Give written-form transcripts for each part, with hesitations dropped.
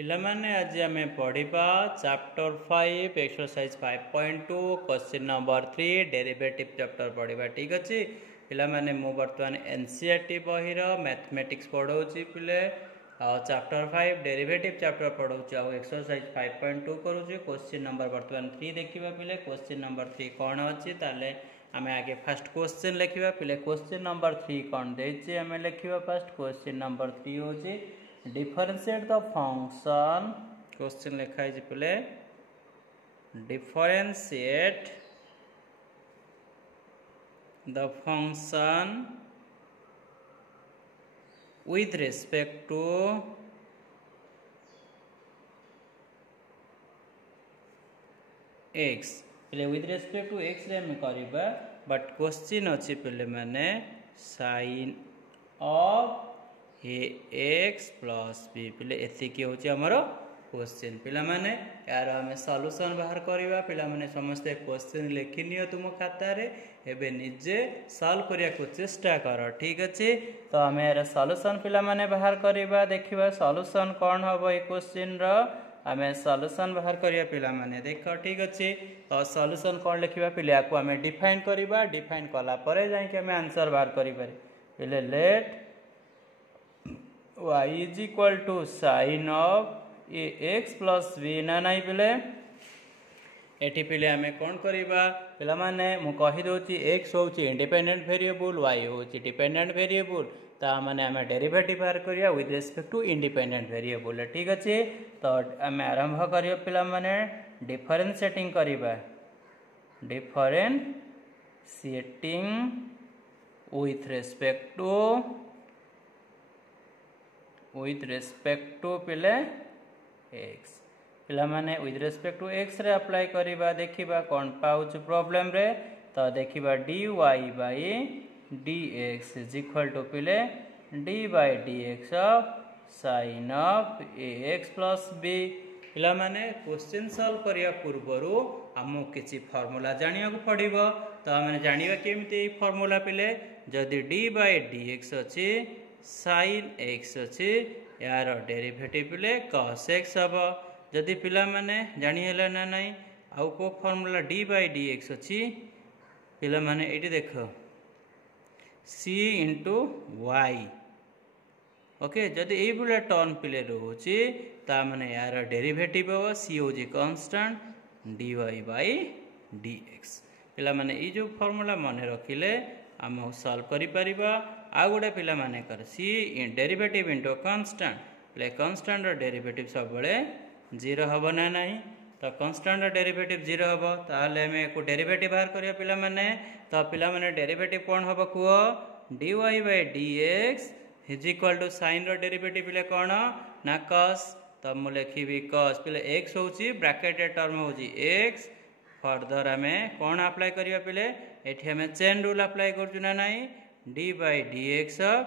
पिलामाने आज आम पढ़ा chapter 5 exercise 5.2 question number 3 derivative chapter पढ़ा। ठीक अच्छे पिलामाने मु बर्तमान एनसीईआरटी बहिर मैथमेटिक्स पढ़ाऊँगी पिले चैप्टर 5 डेरिवेटिव चैप्टर पढ़ाऊँगी आउ एक्सरसाइज 5.2 करुँचे। क्वेश्चन नंबर बर्तमान 3 देखा पिले क्वेश्चन नंबर 3 कौन अच्छी ताले आम आगे फास्ट क्वेश्चन लिखा पिले क्वेश्चन नंबर 3 कौन देचे आम लिखा। फास्ट क्वेश्चन नंबर 3 हूँ differentiate the function क्वेश्चन लिखा है पिले differentiate the function with respect to x पिले with respect to x रे हम करिबा बट क्वेश्चन अच्छी पिले माने sin of x plus b पिले एतिकी होची हमर क्वेश्चन पिला माने यार हमें सॉल्यूशन बाहर करबा। पिला माने समस्त क्वेश्चन लिखि नियो तुम खाता रे एबे निजे सॉल्व करिया को चेष्टा कर। ठीक अछि तो हमें यार सॉल्यूशन पिला माने बाहर करबा देखिबा सॉल्यूशन कोन हबो ए क्वेश्चन रो हमें सॉल्यूशन बाहर करिया पिला माने देखो। ठीक अछि तो सॉल्यूशन कोन लिखिबा पिले को हमें डिफाइन करबा डिफाइन कला परे जाय कि हमें आंसर बाहर करि पारे पिले let y is equal to sin of ax plus b ना नहीं पिले एटी पिले हमें कौन करिबा पिला माने मु कहि दोची x होची इंडिपेंडेंट वेरिएबल y होची डिपेंडेंट वेरिएबल ता माने हमें डेरिवेटिव बाहर करिया with respect to independent variable. ठीक अछि तो हमें आरंभ करियो पिला माने डिफरेंशिएटिंग करिबा डिफरेंशिएटिंग विथ रिस्पेक्ट टू पिले x पिला माने विथ रिस्पेक्ट टू x रे अप्लाई करिबा देखिबा कोन पाउच प्रॉब्लम रे तो देखिबा dy by dx is equal to पिले d by dx of sin of ax plus b। पिला माने क्वेश्चन सॉल्व करिया पूर्वरु हमो किछि फार्मूला जानिया को पड़िबो तो हम जानिबा केमते फार्मूला पिले जदी d बाय dx अछि sin x अच्छी यार डेरिवेटिव पिले cos x हम जदि पिला माने जानी हैला ना नहीं आउ को फार्मूला d बाय dx अच्छी पिला माने एटी देख c इंटू y ओके जदि ए बुला टर्म पिले रोची ता माने यार डेरिवेटिव हो c होजी कांस्टेंट dy बाय dx पिला माने ई जो फार्मूला माने रखिले हम सॉल्व करि परिबा। आ गोटे पिला माने कर C derivative into constant plus constant derivative सब बळे 0 हबो ना नहीं तो कांस्टेंट डेरिवेटिव 0 हबो ताले हमें को डेरिवेटिव बाहर करिया पिला माने तो पिला माने डेरिवेटिव कोन हबो कुओ dy by dx is equal to sin रो डेरिवेटिव पिले कोन ना cos तो मु लिखिबी cos पिले x होची ब्रैकेट टर्म होची x फर्दर हमें कोन अप्लाई करिया पिले एठी हमें चेन रूल अप्लाई करजु ना नहीं d by dx of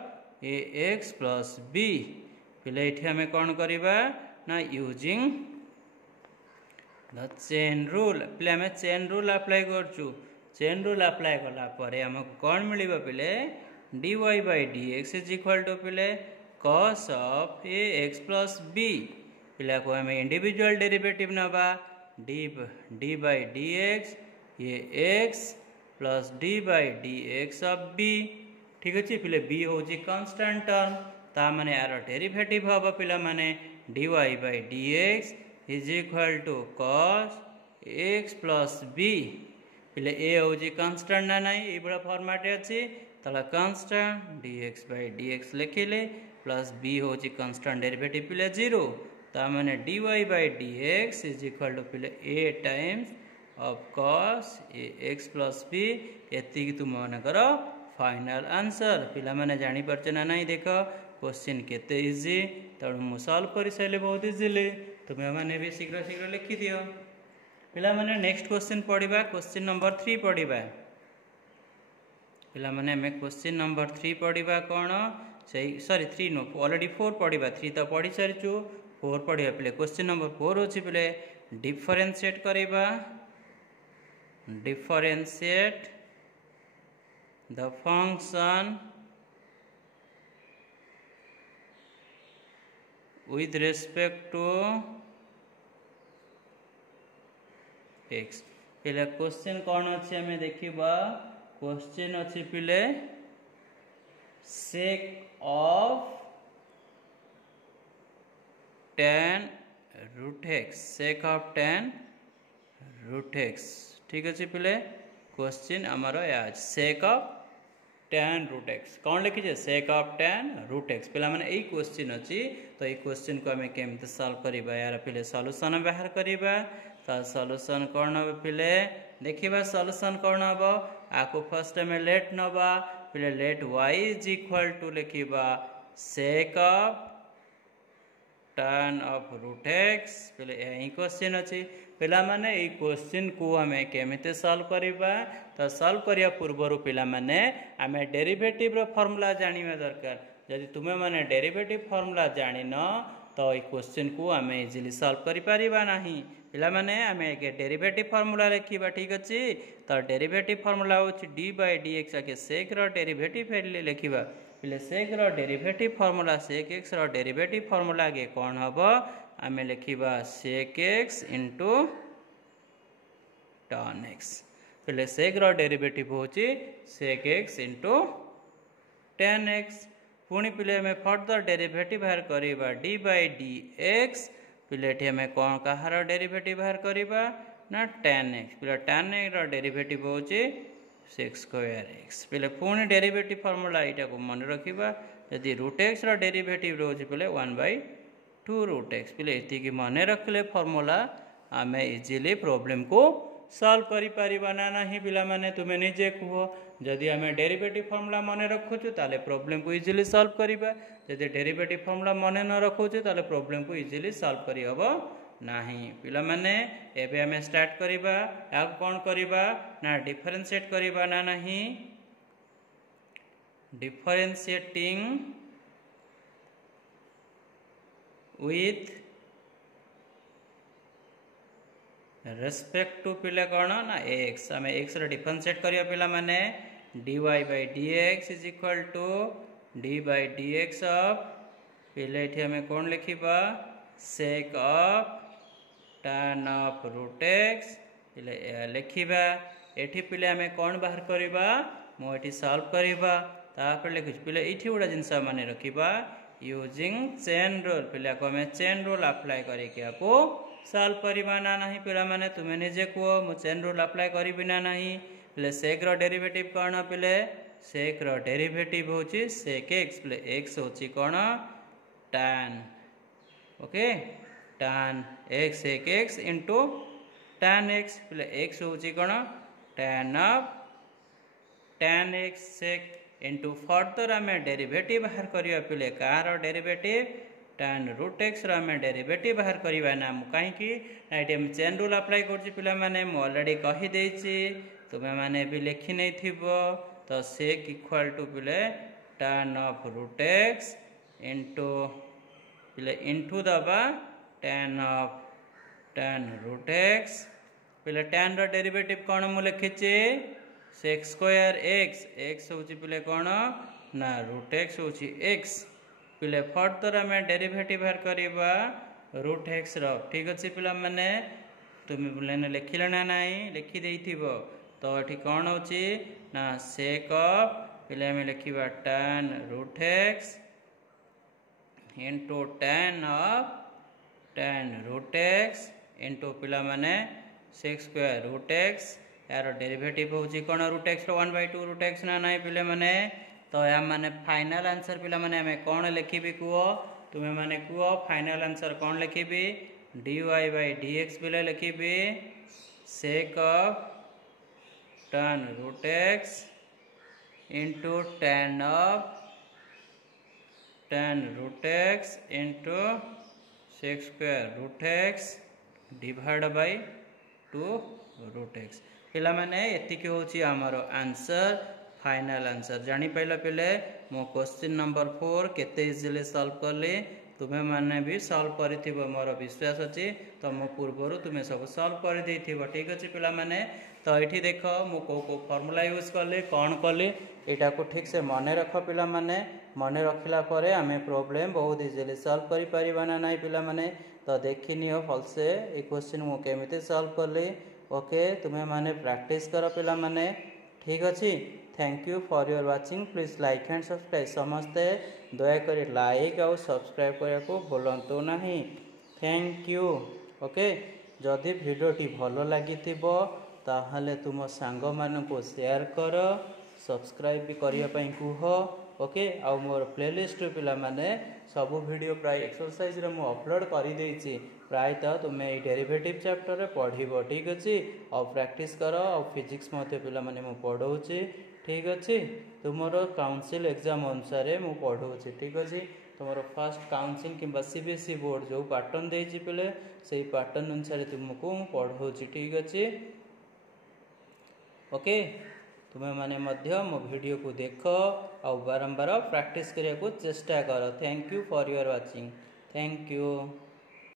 ax plus b पिले एठी हमें कौन करिबा ना यूजिंग द चेन रूल पिले हमें चेन रूल अप्लाई करजु चेन रूल अप्लाई कला परे हमको कौन मिलिबा पिले dy by dx is equal to पिले cos of ax plus b पिले को हमें इंडिविजुअल डेरिवेटिव नबा d बाय dx ये x plus d by dx of b। ठीक अच्छे पिले b होची कांस्टेंट टर्म ता माने यार डेरिवेटिव हबो पिला माने dy by dx is equal to cos x plus b पिले a होची कांस्टेंट ना नहीं ए बड़ा फॉर्मेट अछि तला कांस्टेंट dx बाय dx लिखिले प्लस b होची कांस्टेंट डेरिवेटिव पिले 0 ता माने dy by dx is equal to पिले a times of cos ax plus b एति तुम मन करो फाइनल आंसर पिला माने जानी परछ ना नहीं देखो क्वेश्चन केते इजी तण मु सॉल्व करि सैले बहुत इजीली तुमे माने भी शीघ्र शीघ्र लिखि दियो। पिला माने नेक्स्ट क्वेश्चन पढिबा क्वेश्चन नंबर 3 पढिबा पिला माने हमें क्वेश्चन नंबर 3 पढिबा कोन सही सॉरी 3 नो ऑलरेडी 4 पढिबा 3 तो पढि सारिचु 4 पढिबा पिले क्वेश्चन नंबर 4 होछि पिले डिफरेंशिएट करिबा differentiate the function with respect to x पिले क्वेश्चन कौन अच्छे हमें देखिबा क्वेश्चन अच्छी पिले sec of tan root x sec of tan root x ठीक अच्छे पिले क्वेश्चन आमर या sec of tan root x कौन लिखी sec of tan root x पिला माने यही क्वेश्चन अच्छी तो ये क्वेश्चन को हमें केमते सॉल्व करिबा यार पिले सॉल्यूशन बाहर करिबा तो सॉल्यूशन कौन हम पिले देखिबा सॉल्यूशन कौन हम आको फर्स्ट में लेट नबा पिले let y is equal to लिखिबा sec of tan of root x पिले यही क्वेश्चन अच्छी पिला माने ये क्वेश्चन को हमें केमिते सॉल्व करिबा तो सॉल्व करिया पूर्वरु पिला माने हमें डेरिवेटिव रो फार्मूला जानिबा दरकार यदि तुमे माने डेरिवेटिव फार्मूला जानि न तो ये क्वेश्चन को हमें इजीली सॉल्व करि परिबा नाही पिला माने हमें के डेरिवेटिव फार्मूला लिखिबा ठीक अछि तो डेरिवेटिव फार्मूला होछि d बाय dx के sec रो डेरिवेटिव लिखिबा पिले sec रो डेरिवेटिव फार्मूला sec x रो डेरिवेटिव फार्मूला के कोन हबो हमें लिखिबा sec x into tan x पिले sec रो डेरिवेटिव होछि sec x into tan x पुणी पिले हमें फर्दर डेरिवेटिव बाहर करिबा d बाय dx पिले एठी हमें कौन कहार डेरिवेटिव बाहर करिबा ना tan x पिले tan x रो डेरिवेटिव होछि sec स्क्वायर x पिले पुणी डेरिवेटिव फार्मूला एटा को मन रखिबा यदि √x रो डेरिवेटिव रोछि पिले 1/2 √x पिले एति की मन रखले फार्मूला हमें इजीली प्रॉब्लम को सॉल्व करि परिबा ना नाही पिला माने तुमे निजे कहो जदि हमें डेरिवेटिव फार्मूला मन रखुछु ताले प्रॉब्लम को इजीली सॉल्व करिबा जदि डेरिवेटिव फार्मूला मन न रखुछु ताले प्रॉब्लम को इजीली सॉल्व करि हबो नाही पिला माने एबे हमें स्टार्ट करिबा या कोन करिबा ना डिफरेंशिएट करिबा ना नाही डिफरेंशिएटिंग with respect to पिला कौन ना x हमें x रो डिफरेंशिएट करिया पिला माने dy by dx is equal to d by dx of पिले एठी हमें कौन लिखिबा sec of tan of root x पिले लिखिबा एठी पिले हमें कौन बाहर करिबा मो एठी सॉल्व करिबा तापर लिखि पिले एठी उडा जिंस माने रखिबा यूजिंग चेन रूल पिला को हमें चेन रूल अप्लाई करके आपको सॉल्व करिबा ना नाही पिला माने तुमे निजे को मु चेन रूल अप्लाई करिबि ना नाही पिले sec रो डेरिवेटिव कोन पिले sec रो डेरिवेटिव होची sec x पिले x होची कोन tan okay tan x sec x into tan x पिले x होची कोन tan of tan x sec into further हमें डेरिवेटिव बाहर करिया पिले car derivative tan root x रो हमें डेरिवेटिव बाहर करिवा ना काहे कि एटी हम चेन रूल अप्लाई करछि पिला माने म ऑलरेडी कहि देछि तुमे माने भी लिखि नै थिबो तो sec इक्वल टू पिले tan of root x into पिले into दबा tan of tan root x पिले tan रो डेरिवेटिव कोन मु लिखिछि sec स्क्वायर x x होची पिले कोन ना root x होची x पिले फर्दर हमें डेरिवेटिव बाहर करिबा root x रो ठीक अछि पिला माने तुम बुलेने लिखिले ना नाही लिखि देइथिबो तो एठी कोन होची ना sec of पिले हमें लिखिबा tan root x into tan of tan root x into पिला माने sec स्क्वायर root x यार डेरिवेटिव होची कोन रूट x रो 1/2 रूट x ना नाही पिले माने तो या माने फाइनल आंसर पिला माने हमें कोन लिखिबी कुओ तुमे माने कुओ फाइनल आंसर कोन लिखिबी dy by dx पिले लिखिबी sec of tan root x into tan of tan root x into sec square root x divided by 2 root x पिला माने एतिके होची हमरो आंसर फाइनल आंसर जानि पाइला पिले मो क्वेश्चन नंबर 4 केते इजीली सॉल्व करले तुम्हें माने भी सॉल्व करिथिबो मोर विश्वास अछि तुम पूर्वर तुम्हें सब सॉल्व कर देथिबो ठीक अछि पिला माने तो एठी देखो मु को फार्मूला यूज कले कौन कले एटा को ठीक से मने रख पिला माने मने रखिला परे आमे प्रॉब्लम बहुत इजीली सॉल्व करि परिबा ना नाही पिला माने तो देखि नियो फलसे ए क्वेश्चन मु केमिते सॉल्व करले ओके तुम्हें माने प्रैक्टिस करो पिला माने ठीक अछि thank you for your watching please like and subscribe समस्ते दया करी लाइक और सब्सक्राइब करने को भूलंतु नहीं थैंक यू ओके जदि भिडियोटी भल लगी ताहले तुम सांग मानक शेयर कर सब्सक्राइब भी करने कह ओके आउ मोर प्लेलिस्ट पिला माने सबू वीडियो प्राय एक्सरसाइज रे मु अपलोड कर देछि प्रायतः तुम्हें ये डेरिवेटिव चैप्टर रे पढ़िबो ठीक अछि और प्रैक्टिस करो और फिजिक्स मते पिला माने मु पढ़ौछि ठीक अछि तुमरो काउंसिल एग्जाम अनुसार मु पढ़ौछि ठीक अछि तुमरो फर्स्ट काउंसिल किंबा सीबीएसई बोर्ड जो पैटर्न देछि पिले सेही पैटर्न अनुसार तुमको मु पढ़ौछि ठीक अछि ओके तुम्हें माने मध्य मो वीडियो को देख और बारंबार प्रैक्टिस करने को चेष्टा कर thank you for your watching thank you.